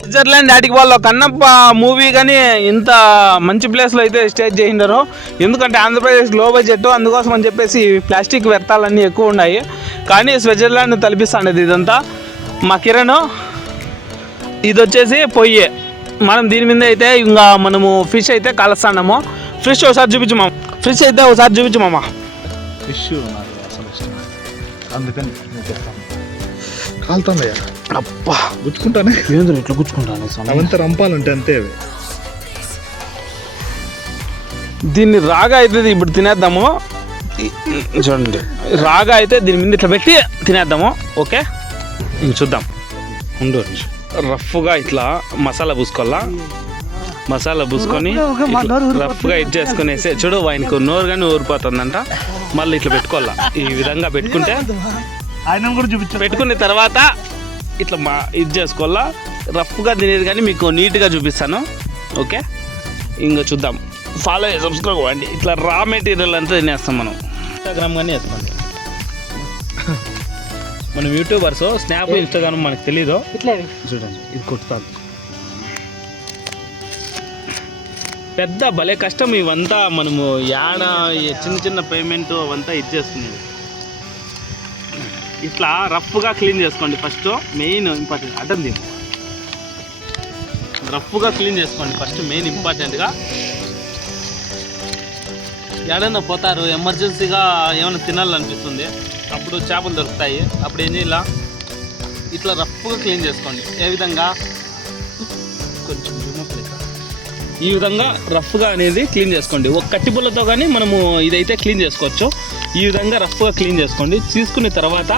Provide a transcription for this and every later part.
Switzerland ఆటికి వాళ్ళు Kannappa movie కానీ ఇంత మంచి ప్లేస్లో అయితే స్టేజ్ చేసిండారు. ఎందుకంటే ఆంధ్రప్రదేశ్లో బడ్జెట్ అందుకోసం అని చెప్పేసి ప్లాస్టిక్ వ్యర్థాలన్నీ ఎక్కువ ఉన్నాయి. కానీ స్విట్జర్లాండ్ తలపిస్తాండేది ఇదంతా. మా కిరణ్ ఇది వచ్చేసి పొయ్యి. మనం దీని మీద అయితే ఇంకా మనము ఫిష్ అయితే కలుస్తాము ఫిష్ ఒకసారి చూపించమా ఫిష్ అయితే ఒకసారి చూపించమా ఫిష్ అందుకని కాలుతుందయ్యా అబ్బా. గుచ్చుకుంటానే. ఏంద్ర ఇట్లా గుచ్చుకుంటాను అవంతా రంపాలంటే అంతే అవి. దీన్ని రాగా అయితే ఇప్పుడు తినేద్దాము. చూడండి. రాగా అయితే దీని మీద ఇట్లా పెట్టి తినేద్దాము. ఓకే? ఇంక చూద్దాం. ఉండు. రఫ్గా ఇట్లా మసాలా పూసుకోవాలా? మసాలా పూసుకొని రఫ్గా ఇది చేసుకునేసి చూడు ఆయనకు నోరు కానీ ఊరిపోతుందంట. మళ్ళీ ఇట్లా పెట్టుకోవాలా? ఈ విధంగా పెట్టుకుంటే ఆయన కూడా చూపించారు పెట్టుకున్న తర్వాత ఇట్లా మా ఇది చేసుకోవాలా? రఫ్గా తినేది కానీ మీకు నీట్గా చూపిస్తాను. ఓకే? ఇంకా చూద్దాం. ఫాలో అయ్యి సబ్స్క్రైబ్ అవ్వండి ఇట్లా రా మెటీరియల్ అంతా తినేస్తాం మనం. ఇన్స్టాగ్రామ్ కానీ వేసుకోండి మనం యూట్యూబర్స్ స్నాప్ ఇన్స్టాగ్రామ్ మనకు తెలీదు. చూడండి ఇది కొట్టుతాను పెద్ద భలే కష్టం ఇవంతా మనము యాడ చిన్న చిన్న పేమెంట్ అవంతా ఇది చేసుకునేది ఇట్లా రఫ్గా క్లీన్ చేసుకోండి ఫస్ట్. మెయిన్ ఇంపార్టెంట్ అడ్డం దీన్ని రఫ్గా క్లీన్ చేసుకోండి ఫస్ట్ మెయిన్ ఇంపార్టెంట్గా. ఎక్కడైనా పోతారు ఎమర్జెన్సీగా ఏమైనా తినాలనిపిస్తుంది అప్పుడు చేపలు దొరుకుతాయి అప్పుడు ఏం చేయాల? ఇట్లా రఫ్గా క్లీన్ చేసుకోండి. ఏ విధంగా? కొంచెం ఈ విధంగా రఫ్గా అనేది క్లీన్ చేసుకోండి. ఒక కట్టి పుల్లతో కానీ మనము ఇదైతే క్లీన్ చేసుకోవచ్చు. ఈ విధంగా రఫ్గా క్లీన్ చేసుకోండి. తీసుకున్న తర్వాత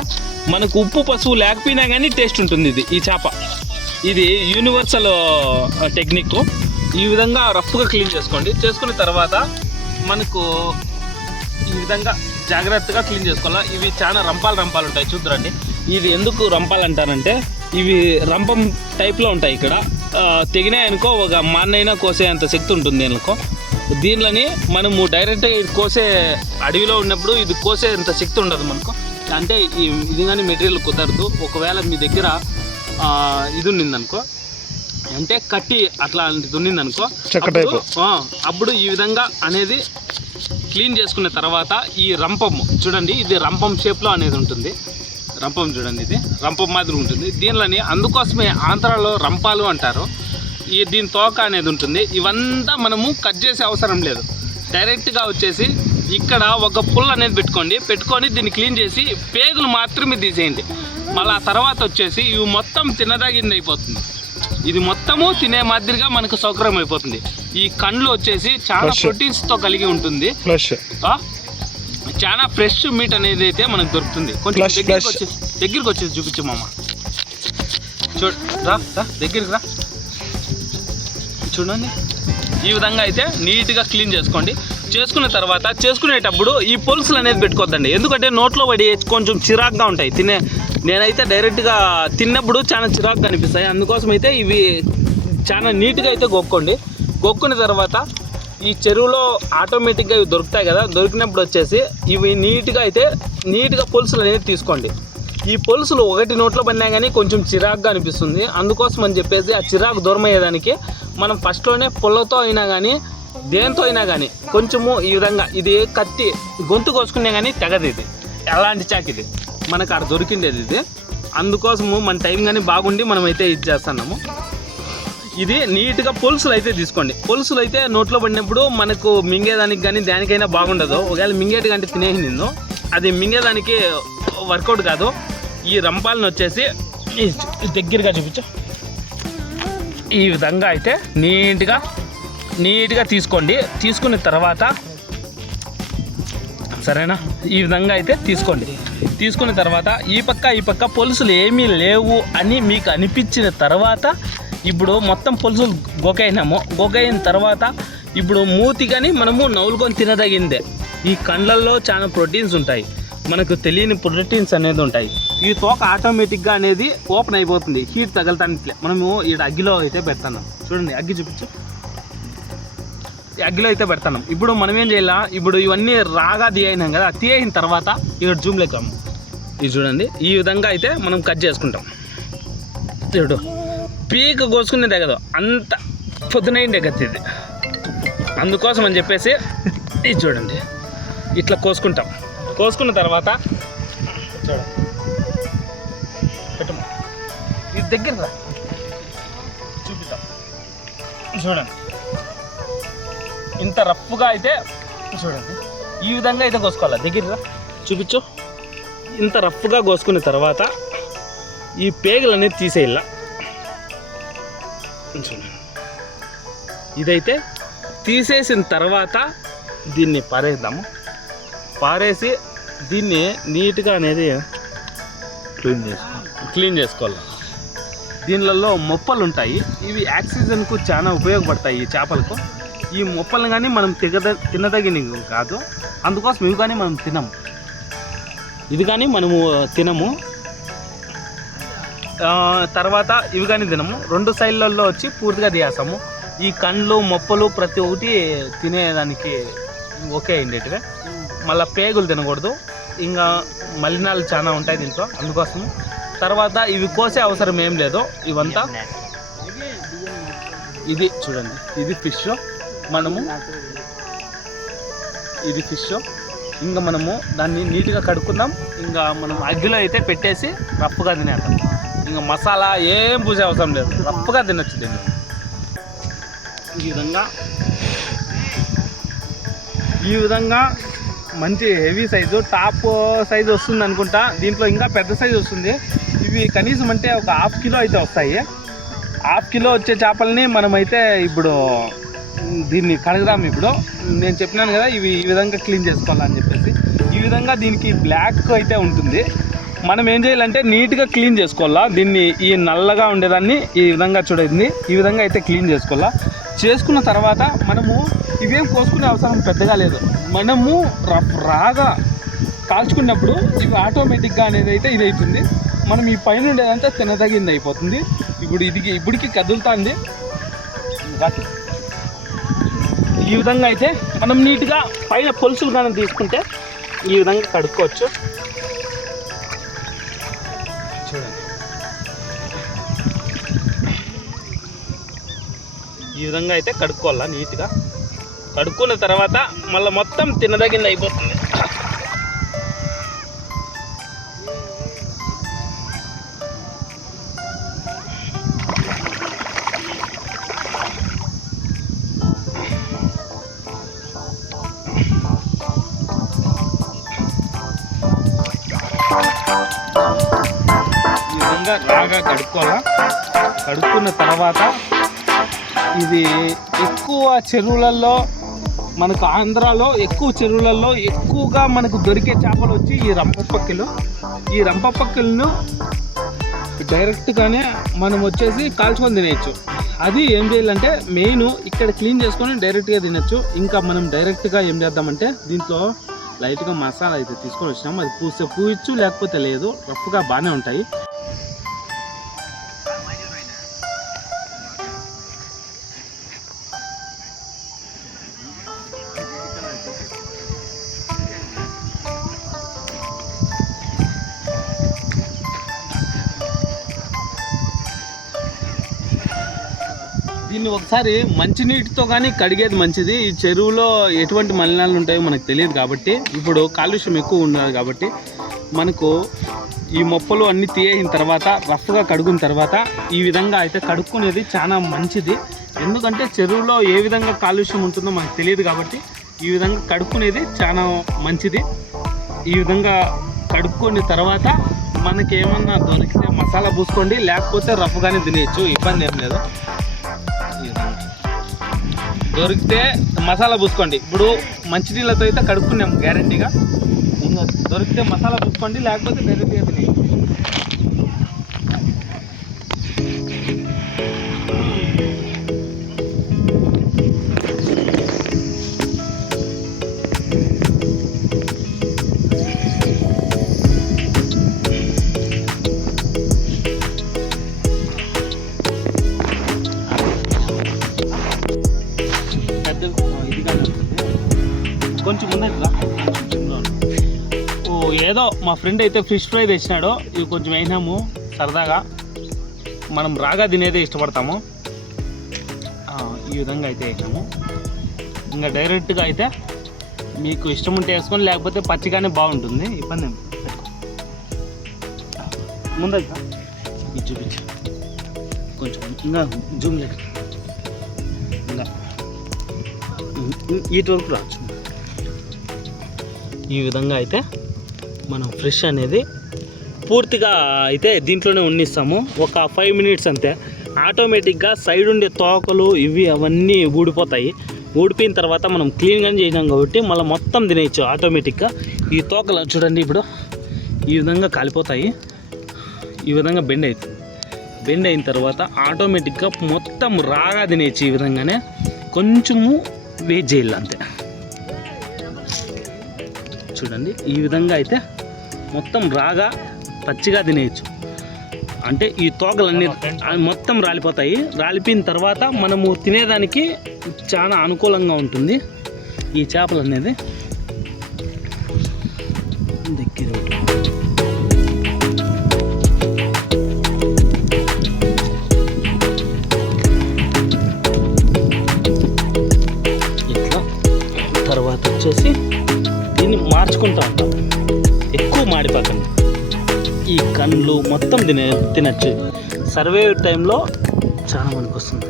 మనకు ఉప్పు పసుపు లేకపోయినా కానీ టేస్ట్ ఉంటుంది ఇది ఈ చేప. ఇది యూనివర్సల్ టెక్నిక్ ఈ విధంగా రఫ్గా క్లీన్ చేసుకోండి. చేసుకున్న తర్వాత మనకు ఈ విధంగా జాగ్రత్తగా క్లీన్ చేసుకోవాలా? ఇవి చాలా రంపాలు రంపాలు ఉంటాయి చూద్దరండి. ఇది ఎందుకు రంపాలు అంటారంటే ఇవి రంపం టైప్లో ఉంటాయి ఇక్కడ. తెగినాయనుకో తెగినాయి అనుకో ఒక మాన్నైనా కోసే అంత శక్తి ఉంటుంది అనుకో దీనిలోని మనము డైరెక్ట్గా ఇది కోసే అడవిలో ఉన్నప్పుడు ఇది కోసే అంత శక్తి ఉండదు మనకు. అంటే ఈ ఇది కానీ మెటీరియల్ కుదరదు. ఒకవేళ మీ దగ్గర ఇది ఉన్నిందనుకో అంటే కట్టి అట్లాంటిది ఉన్నిందనుకో ఆ, అప్పుడు ఈ విధంగా అనేది క్లీన్ చేసుకున్న తర్వాత ఈ రంపం చూడండి ఇది రంపం షేప్లో అనేది ఉంటుంది. రంపం చూడండి ఇది. రంపం మాదిరి ఉంటుంది. దీనిలోని అందుకోసమే ఆంధ్రాలో రంపాలు అంటారు. ఈ దీని తోక అనేది ఉంటుంది. ఇవంతా మనము కట్ చేసే అవసరం లేదు. డైరెక్ట్గా వచ్చేసి ఇక్కడ ఒక పుల్ల అనేది పెట్టుకోండి. పెట్టుకొని దీన్ని క్లీన్ చేసి పేగులు మాత్రమే తీసేయండి. మళ్ళీ ఆ తర్వాత వచ్చేసి ఇవి మొత్తం తినదగింది అయిపోతుంది. ఇది మొత్తము తినే మాదిరిగా మనకు సౌకర్యం అయిపోతుంది. ఈ కండ్లు వచ్చేసి చాలా. ప్రోటీన్స్తో కలిగి ఉంటుంది? చాలా ఫ్రెష్ మీట్ అనేది అయితే మనకు దొరుకుతుంది. కొంచెం దగ్గరికి. వచ్చేసి దగ్గరికి వచ్చేసి చూపించు మామ. చూడు రా రా దగ్గరికి రా. చూడండి. ఈ విధంగా అయితే నీట్గా క్లీన్ చేసుకోండి. చేసుకున్న తర్వాత చేసుకునేటప్పుడు ఈ పొలుసులు అనేది పెట్టుకోవద్దండి. ఎందుకంటే నోట్లో పడి కొంచెం చిరాగ్గా ఉంటాయి. తినే నేనైతే డైరెక్ట్గా తిన్నప్పుడు చాలా చిరాగ్గా అనిపిస్తాయి. అందుకోసం అయితే ఇవి చాలా నీట్గా అయితే గొక్కండి. గొక్కున్న తర్వాత ఈ చెరువులో ఆటోమేటిక్గా ఇవి దొరుకుతాయి కదా దొరికినప్పుడు వచ్చేసి ఇవి నీట్గా అయితే నీట్గా పొలుసులు అనేది తీసుకోండి. ఈ పొలుసులు ఒకటి నోట్లో పడినా కానీ కొంచెం చిరాగ్గా అనిపిస్తుంది. అందుకోసం అని చెప్పేసి ఆ చిరాకు దూరం అయ్యేదానికి మనం ఫస్ట్లోనే పుల్లతో అయినా కానీ దేంతో అయినా కానీ కొంచెము ఈ విధంగా ఇది కత్తి గొంతు కోసుకునే కానీ తెగదు ఇది ఎలాంటి చాక్ ఇది మనకు అక్కడ దొరికిండేది ఇది. అందుకోసము మన టైం కానీ బాగుండి మనం అయితే ఇది చేస్తున్నాము. ఇది నీట్గా పులుసులు అయితే తీసుకోండి. పొలుసులు అయితే నోట్లో పడినప్పుడు మనకు మింగేదానికి కానీ దానికైనా బాగుండదు. ఒకవేళ మింగేటి కంటే తినేసి నిన్ను. అది మింగేదానికి వర్కౌట్ కాదు. ఈ రంపాలను వచ్చేసి ఈ దగ్గరగా చూపించు. ఈ విధంగా అయితే నీట్గా నీట్గా తీసుకోండి. తీసుకున్న తర్వాత సరేనా? ఈ విధంగా అయితే తీసుకోండి. తీసుకున్న తర్వాత ఈ పక్క ఈ పక్క పొలుసులు ఏమీ లేవు అని మీకు అనిపించిన తర్వాత ఇప్పుడు మొత్తం పొలుసులు గొకైనాము. గొకైన తర్వాత ఇప్పుడు మూతి కానీ మనము నవ్వులుకొని తినదగిందే. ఈ కండ్లల్లో చాలా ప్రోటీన్స్ ఉంటాయి. మనకు తెలియని ప్రోటీన్స్ అనేది ఉంటాయి. ఈ తోక ఆటోమేటిక్గా అనేది ఓపెన్ అయిపోతుంది. హీట్ తగలటానికి మనము ఇక్కడ అగ్గిలో అయితే పెడతాను. చూడండి అగ్గి చూపించు. అగ్గిలో అయితే పెడతాను. ఇప్పుడు మనం ఏం చేయాలా? ఇప్పుడు ఇవన్నీ రాగా తీయినాం కదా తీయిన తర్వాత ఇక్కడ జూమ్లోకి రమ్ము ఇది చూడండి ఈ విధంగా అయితే మనం కట్ చేసుకుంటాం. చూడు పీక కోసుకునే తెగదు. అంత పొద్దునైండే గతి ఇది. అందుకోసం అని చెప్పేసి ఇది చూడండి. ఇట్లా కోసుకుంటాం. కోసుకున్న తర్వాత చూడండి దగ్గర రా. చూపిద్దాం. చూడండి. ఇంత రఫ్గా అయితే చూడండి. ఈ విధంగా అయితే కోసుకోవాలి? దగ్గర రా. చూపించు. ఇంత రఫ్గా కోసుకున్న తర్వాత ఈ పేగులు అనేది తీసేయాల ఇదైతే తీసేసిన తర్వాత దీన్ని పారేద్దాము. పారేసి దీన్ని నీట్గా అనేది క్లీన్ చేసుకో క్లీన్ చేసుకోవాలి? దీనిలలో మొప్పలు ఉంటాయి ఇవి ఆక్సిజన్కు చాలా ఉపయోగపడతాయి ఈ చేపలకు. ఈ మొప్పలను కానీ మనం తిగద తినదగినవి కాదు. అందుకోసం ఇవి కానీ మనం తినము ఇది కానీ మనము తినము. తర్వాత ఇవి కానీ తినము. రెండు సైడ్లలో వచ్చి పూర్తిగా తీసేస్తాము ఈ కండ్లు మొప్పలు ప్రతి ఒక్కటి తినేదానికి ఓకే అయిండేటివే మళ్ళీ పేగులు తినకూడదు. ఇంకా మలినాలు చాలా ఉంటాయి దీంట్లో. అందుకోసం తర్వాత ఇవి కోసే అవసరం ఏం లేదు. ఇవంతా ఇది చూడండి. ఇది ఫిష్ మనము ఇది ఫిష్ ఇంకా మనము దాన్ని నీట్గా కడుక్కుందాం ఇంకా మనం అగ్గిలో అయితే పెట్టేసి రఫ్గా తినేద్దాం. ఇంకా మసాలా ఏం పూసే అవసరం లేదు. రఫ్గా తినొచ్చు దీన్ని. ఈ విధంగా ఈ విధంగా మంచి హెవీ సైజు టాప్ సైజు వస్తుంది అనుకుంటా. దీంట్లో ఇంకా పెద్ద సైజు వస్తుంది. ఇవి కనీసం అంటే ఒక హాఫ్ కిలో అయితే వస్తాయి. హాఫ్ కిలో వచ్చే చేపల్ని మనమైతే ఇప్పుడు దీన్ని కడగదాం ఇప్పుడు. నేను చెప్పినాను కదా ఇవి ఈ విధంగా క్లీన్ చేసుకోవాలని చెప్పేసి. ఈ విధంగా దీనికి బ్లాక్ అయితే ఉంటుంది. మనం ఏం చేయాలంటే నీట్గా క్లీన్ చేసుకోవాలా. దీన్ని ఈ నల్లగా ఉండేదాన్ని ఈ విధంగా చూడండి. ఈ విధంగా అయితే క్లీన్ చేసుకోవాలా. చేసుకున్న తర్వాత మనము ఇవేం కోసుకునే అవసరం పెద్దగా లేదు. మనము ర- రాగా కాల్చుకున్నప్పుడు ఇవి ఆటోమేటిక్గా అనేది అయితే ఇది అవుతుంది మనం ఈ పైన ఉండేదంతా తినదగింది అయిపోతుంది. ఇప్పుడు ఇది ఇప్పటికి కదులుతుంది. ఈ విధంగా అయితే మనం నీట్గా పైన పొలుసులు కానీ తీసుకుంటే ఈ విధంగా కడుక్కోవచ్చు. చూడండి. ఈ విధంగా అయితే కడుక్కోవాలా నీట్గా. కడుక్కున్న తర్వాత మళ్ళీ మొత్తం తినదగింది అయిపోతుంది. బాగా బాగా కడుక్కోవాలా? కడుక్కున్న తర్వాత ఇది ఎక్కువ చెరువులలో మనకు ఆంధ్రాలో ఎక్కువ చెరువులలో ఎక్కువగా మనకు దొరికే చేపలు వచ్చి ఈ రంపపక్కిలు. ఈ రంపపక్కిలను డైరెక్ట్గానే మనం వచ్చేసి కాల్చుకొని తినేయచ్చు. అది ఏం చేయాలంటే మెయిన్ ఇక్కడ క్లీన్ చేసుకొని డైరెక్ట్గా తినచ్చు. ఇంకా మనం డైరెక్ట్గా ఏం చేద్దామంటే దీంట్లో లైట్గా మసాలా అయితే తీసుకొని వచ్చినాం అది పూస్తే పూయచ్చు లేకపోతే లేదు. రఫ్గా బాగానే ఉంటాయి. ఒకసారి మంచినీటితో కానీ కడిగేది మంచిది. ఈ చెరువులో ఎటువంటి మలినాలు ఉంటాయో మనకు తెలియదు కాబట్టి ఇప్పుడు కాలుష్యం ఎక్కువ ఉన్నది కాబట్టి మనకు ఈ మొప్పలు అన్నీ తీయేసిన తర్వాత రఫ్గా కడుగున తర్వాత ఈ విధంగా అయితే కడుక్కునేది చాలా మంచిది. ఎందుకంటే చెరువులో ఏ విధంగా కాలుష్యం ఉంటుందో మనకు తెలియదు కాబట్టి ఈ విధంగా కడుక్కునేది చాలా మంచిది. ఈ విధంగా కడుక్కున్న తర్వాత మనకి ఏమన్నా దొరికితే మసాలా పూసుకోండి లేకపోతే రఫ్గానే తినేయచ్చు ఇబ్బంది ఏం లేదు. దొరికితే మసాలా పూసుకోండి. ఇప్పుడు మంచినీళ్ళతో అయితే కడుక్కున్నాం గ్యారంటీగా దొరికితే మసాలా పూసుకోండి లేకపోతే డైరెక్ట్గా తినేయండి. మా ఫ్రెండ్ అయితే ఫిష్ ఫ్రై తెచ్చినాడు. ఇవి కొంచెం అయినాము సరదాగా. మనం రాగా తినేదే ఇష్టపడతాము. ఈ విధంగా అయితే వేసాము ఇంకా డైరెక్ట్గా అయితే మీకు ఇష్టం ఉంటే వేసుకొని లేకపోతే పచ్చిగానే బాగుంటుంది. ఇబ్బంది ఏం ఇది చూపించు. కొంచెం ఇంకా జూమ్ లేదు. ఇంకా ఇటు వరకు రావచ్చు. ఈ విధంగా అయితే మనం ఫ్రెష్ అనేది పూర్తిగా అయితే దీంట్లోనే ఉన్నిస్తాము. ఒక ఫైవ్ మినిట్స్ అంతే. ఆటోమేటిక్గా సైడ్ ఉండే తోకలు ఇవి అవన్నీ ఊడిపోతాయి. ఊడిపోయిన తర్వాత మనం క్లీన్గా చేసినాం కాబట్టి మళ్ళీ మొత్తం తినేయచ్చు ఆటోమేటిక్గా ఈ తోకలు చూడండి ఇప్పుడు. ఈ విధంగా కాలిపోతాయి. ఈ విధంగా బెండ్ అవుతుంది బెండ్ అయిన తర్వాత ఆటోమేటిక్గా మొత్తం రాగా తినేయచ్చు ఈ విధంగానే. కొంచెము వెయిట్ చేయాలి అంతే. చూడండి. ఈ విధంగా అయితే మొత్తం రాగా పచ్చిగా తినేయచ్చు. అంటే ఈ తోకలన్నీ మొత్తం రాలిపోతాయి. రాలిపోయిన తర్వాత మనము తినేదానికి చాలా అనుకూలంగా ఉంటుంది ఈ చేపలు అనేది ఈ కళ్ళు మొత్తం తినే తినచ్చు. సర్వే టైంలో చాలా మనకు వస్తుంది.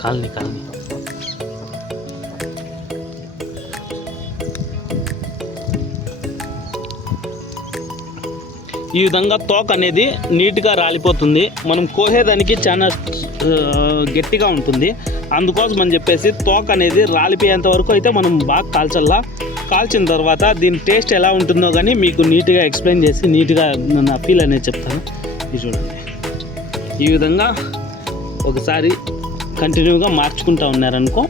Colony colony. ఈ విధంగా తోక అనేది నీట్గా రాలిపోతుంది. మనం కోసేదానికి చాలా గట్టిగా ఉంటుంది. అందుకోసం అని చెప్పేసి తోక అనేది రాలిపోయేంత వరకు అయితే మనం బాగా కాల్చల్లా. కాల్చిన తర్వాత దీని టేస్ట్ ఎలా ఉంటుందో కానీ మీకు నీట్గా ఎక్స్ప్లెయిన్ చేసి నీట్గా నా ఫీల్ అనేది చెప్తాను. ఇది చూడండి. ఈ విధంగా ఒకసారి కంటిన్యూగా మార్చుకుంటా ఉన్నారనుకో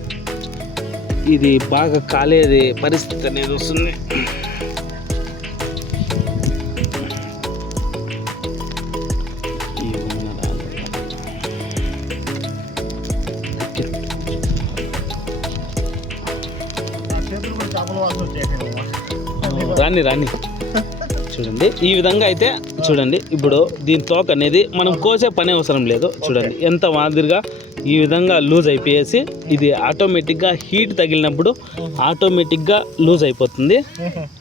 ఇది బాగా కాలేది పరిస్థితి అనేది వస్తుంది. రాని రాని. చూడండి ఈ విధంగా అయితే చూడండి ఇప్పుడు దీని తోక అనేది మనం కోసే పని అవసరం లేదు. చూడండి ఎంత మాదిరిగా ఈ విధంగా లూజ్ అయిపోయేసి ఇది ఆటోమేటిక్గా హీట్ తగిలినప్పుడు ఆటోమేటిక్గా లూజ్ అయిపోతుంది.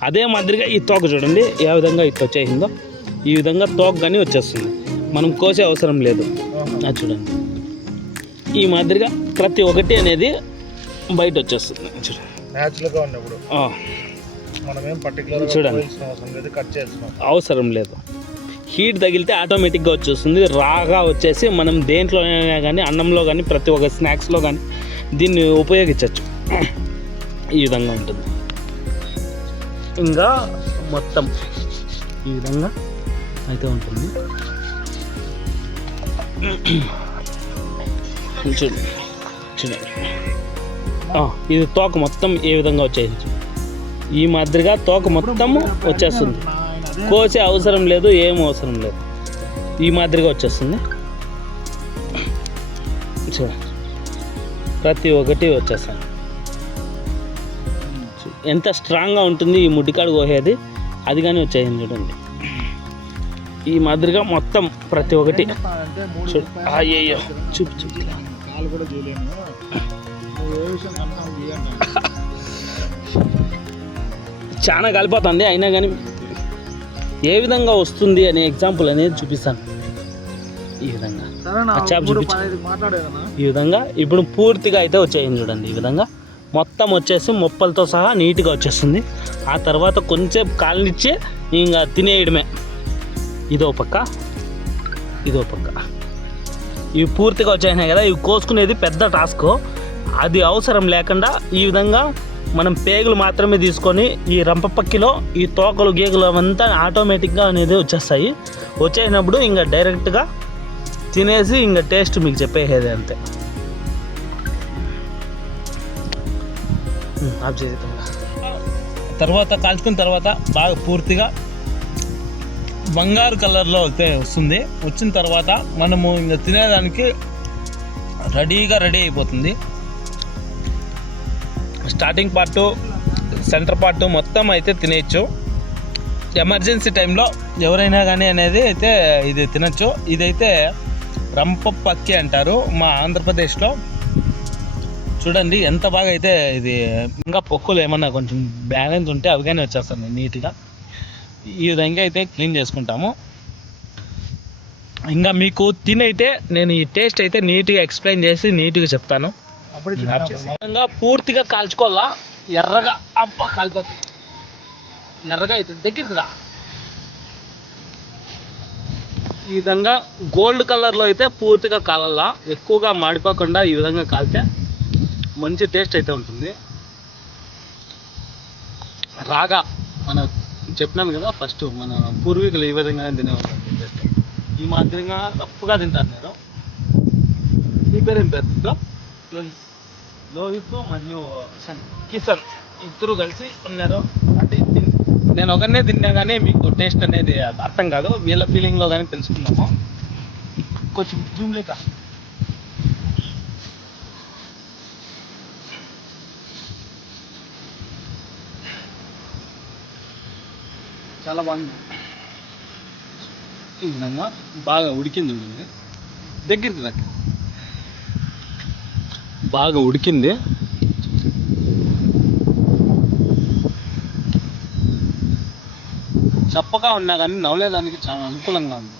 అదే మాదిరిగా ఈ తోక చూడండి ఏ విధంగా ఇట్లా వచ్చేసిందో ఈ విధంగా తోక కానీ వచ్చేస్తుంది. మనం కోసే అవసరం లేదు. అది చూడండి. ఈ మాదిరిగా ప్రతి ఒక్కటి అనేది బయట వచ్చేస్తుంది. చూడండి. ఉన్నప్పుడు. పర్టికులర్ చూడండి. అవసరం లేదు కట్ చేస్తున్నాం. అవసరం లేదు. హీట్ తగిలితే ఆటోమేటిక్గా వచ్చేస్తుంది. రాగా వచ్చేసి మనం దేంట్లోనైనా కానీ అన్నంలో కానీ ప్రతి ఒక్క స్నాక్స్లో కానీ దీన్ని ఉపయోగించవచ్చు ఈ విధంగా ఉంటుంది. ఇంకా మొత్తం ఈ విధంగా అయితే ఉంటుంది. చూడండి. చూడండి. ఇది తోక మొత్తం ఏ విధంగా వచ్చేది. ఈ మాదిరిగా తోక మొత్తం వచ్చేస్తుంది. కోసే అవసరం లేదు ఏం అవసరం లేదు. ఈ మాదిరిగా వచ్చేస్తుంది. చూడండి ప్రతి ఒక్కటి వచ్చేస్తాను ఎంత స్ట్రాంగ్గా ఉంటుంది ఈ ముడ్డికాడు కోసేది? అది కానీ వచ్చేసింది చూడండి. ఈ మాదిరిగా మొత్తం ప్రతి ఒక్కటి చూడు. అయ్యయ్యో. చూపి కాలు కూడా చాలా కలిపోతుంది అయినా కానీ ఏ విధంగా వస్తుంది అనే ఎగ్జాంపుల్ అనేది చూపిస్తాను. ఈ విధంగా. చేప ఈ విధంగా. ఇప్పుడు పూర్తిగా అయితే వచ్చేయండి చూడండి ఈ విధంగా. మొత్తం వచ్చేసి మొప్పలతో సహా నీట్గా వచ్చేస్తుంది. ఆ తర్వాత కొంచెం కాలనిచ్చి ఇంకా తినేయడమే. ఇదో పక్క ఇదో పక్క. ఇవి పూర్తిగా వచ్చేసినాయి కదా ఇవి కోసుకునేది పెద్ద టాస్క్ అది అవసరం లేకుండా ఈ విధంగా మనం పేగులు మాత్రమే తీసుకొని ఈ రంపపక్కిలో ఈ తోకలు గేగులు అవంతా ఆటోమేటిక్గా అనేది వచ్చేస్తాయి. వచ్చేసినప్పుడు ఇంకా డైరెక్ట్గా తినేసి ఇంకా టేస్ట్ మీకు చెప్పేసేది అంతే. ఆఫ్ తర్వాత కాల్చుకున్న తర్వాత బాగా పూర్తిగా బంగారు కలర్లో అయితే వస్తుంది. వచ్చిన తర్వాత మనము ఇంకా తినేదానికి రెడీగా రెడీ అయిపోతుంది. స్టార్టింగ్ పార్టు సెంటర్ పార్టు మొత్తం అయితే తినేయచ్చు. ఎమర్జెన్సీ టైంలో ఎవరైనా కానీ అనేది అయితే ఇది తినచ్చు. ఇదైతే రంప పక్కి అంటారు మా ఆంధ్రప్రదేశ్లో. చూడండి ఎంత బాగా అయితే ఇది ఇంకా పొక్కులు ఏమన్నా కొంచెం బ్యాలెన్స్ ఉంటే అవి కానీ వచ్చేస్తుంది నీట్గా. ఈ విధంగా అయితే క్లీన్ చేసుకుంటాము. ఇంకా మీకు తినైతే నేను ఈ టేస్ట్ అయితే నీట్గా ఎక్స్ప్లెయిన్ చేసి నీట్గా చెప్తాను. అప్పుడు పూర్తిగా కాల్చుకోవాలా? ఎర్రగా అబ్బా కాలిపోతుంది ఎర్రగా అవుతుంది దగ్గరికి రా. ఈ విధంగా గోల్డ్ కలర్లో అయితే పూర్తిగా కాలాలా. ఎక్కువగా మాడిపోకుండా ఈ విధంగా కాలితే మంచి టేస్ట్ అయితే ఉంటుంది. రాగా మన చెప్పినాను కదా ఫస్ట్ మన పూర్వీకులు ఈ విధంగానే తినేవాళ్ళు ఈ మాదిరిగా తప్పుగా తింటారు నేను ఈ పేరు ఏం పేరు? లోహిత్ మరియు కిషన్ ఇద్దరు కలిసి ఉన్నారు. అంటే నేను ఒకరినే తిన్నా కానీ మీకు టేస్ట్ అనేది అర్థం కాదు. వీళ్ళ ఫీలింగ్లో కానీ తెలుసుకున్నాము కొంచెం జూమ్ లేక. చాలా బాగుంది. ఈ విధంగా బాగా ఉడికింది. దగ్గరికి దగ్గర బాగా ఉడికింది. చప్పగా ఉన్నా కానీ నవలేదానికి చాలా అనుకూలంగా ఉంది.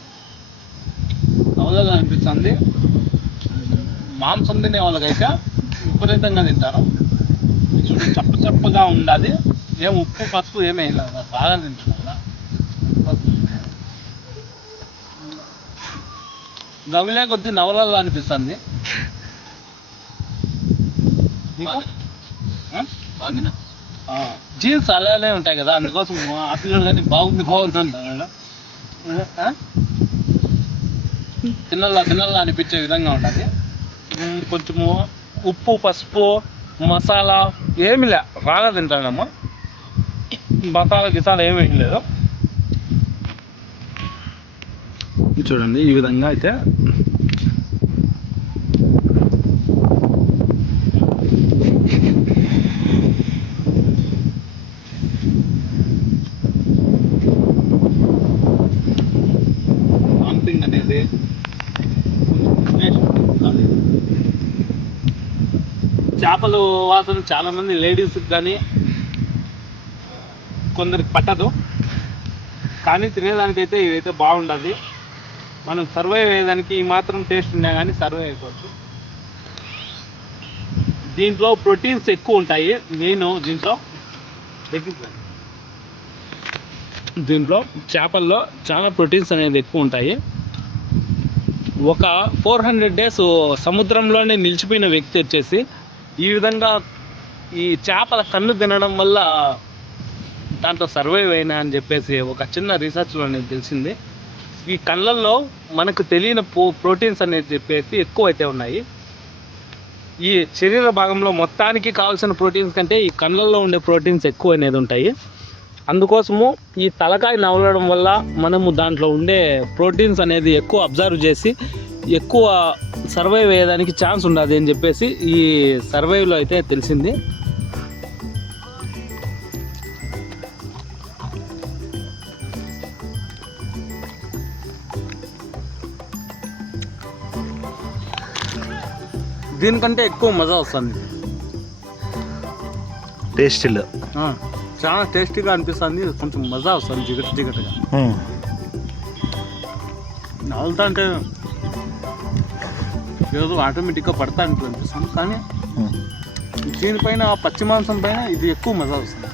నవలేదా అనిపిస్తుంది మాంసం తినే వాళ్ళకైతే విపరీతంగా తింటారు. చప్ప చప్పగా ఉండాలి. ఏం ఉప్పు పసుపు ఏమీ బాగా తింటున్నారు. నవలే కొద్ది నవలలో అనిపిస్తుంది నీకు? ఆ? ఆ, జీన్స్ అలానే ఉంటాయి కదా అందుకోసం ఆపిల్ కానీ బాగుంది బాగుంది అంటారు ఆ? తినాలా తినాలా అనిపించే విధంగా ఉంటుంది కొంచెము ఉప్పు పసుపు మసాలా ఏమి లే బాగా తింటానమ్మా మసాలా గిసాలా ఏమీ లేదు. చూడండి ఈ విధంగా అయితే సంథింగ్ అనేది చేపలు వాసన చాలా మంది లేడీస్కి కానీ కొందరికి పట్టదు. కానీ తినేదానికైతే ఇదైతే బాగుండదు. మనం సర్వైవ్ అయ్యేదానికి ఈ మాత్రం టేస్ట్ ఉన్నా కానీ సర్వైవ్ అయిపోవచ్చు. దీంట్లో ప్రోటీన్స్ ఎక్కువ ఉంటాయి. నేను దీంట్లో దీంట్లో చేపల్లో చాలా ప్రోటీన్స్ అనేది ఎక్కువ ఉంటాయి. ఒక ఫోర్ హండ్రెడ్ డేస్ సముద్రంలోనే నిలిచిపోయిన వ్యక్తి వచ్చేసి ఈ విధంగా ఈ చేపల కన్ను తినడం వల్ల దాంట్లో సర్వైవ్ అయినా అని చెప్పేసి ఒక చిన్న రీసెర్చ్లో అనేది తెలిసింది. ఈ కళ్ళల్లో మనకు తెలియని ప్రో ప్రోటీన్స్ అనేది చెప్పేసి ఎక్కువ అయితే ఉన్నాయి. ఈ శరీర భాగంలో మొత్తానికి కావాల్సిన ప్రోటీన్స్ కంటే ఈ కళ్ళల్లో ఉండే ప్రోటీన్స్ ఎక్కువ అనేది ఉంటాయి. అందుకోసము ఈ తలకాయ నవలడం వల్ల మనము దాంట్లో ఉండే ప్రోటీన్స్ అనేది ఎక్కువ అబ్జర్వ్ చేసి ఎక్కువ సర్వైవ్ అయ్యేదానికి ఛాన్స్ ఉండదు అని చెప్పేసి ఈ సర్వైవ్లో అయితే తెలిసింది. దీనికంటే ఎక్కువ మజా వస్తుంది. టేస్టీలో. చాలా టేస్టీగా అనిపిస్తుంది. కొంచెం మజా వస్తుంది జిగట జిగటగా. నవ్వుతా అంటే ఏదో ఆటోమేటిక్గా పడతా అంటే అనిపిస్తుంది. కానీ దీనిపైన పచ్చి మాంసం పైన ఇది ఎక్కువ మజా వస్తుంది.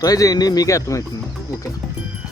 ట్రై చేయండి మీకే అర్థమవుతుంది.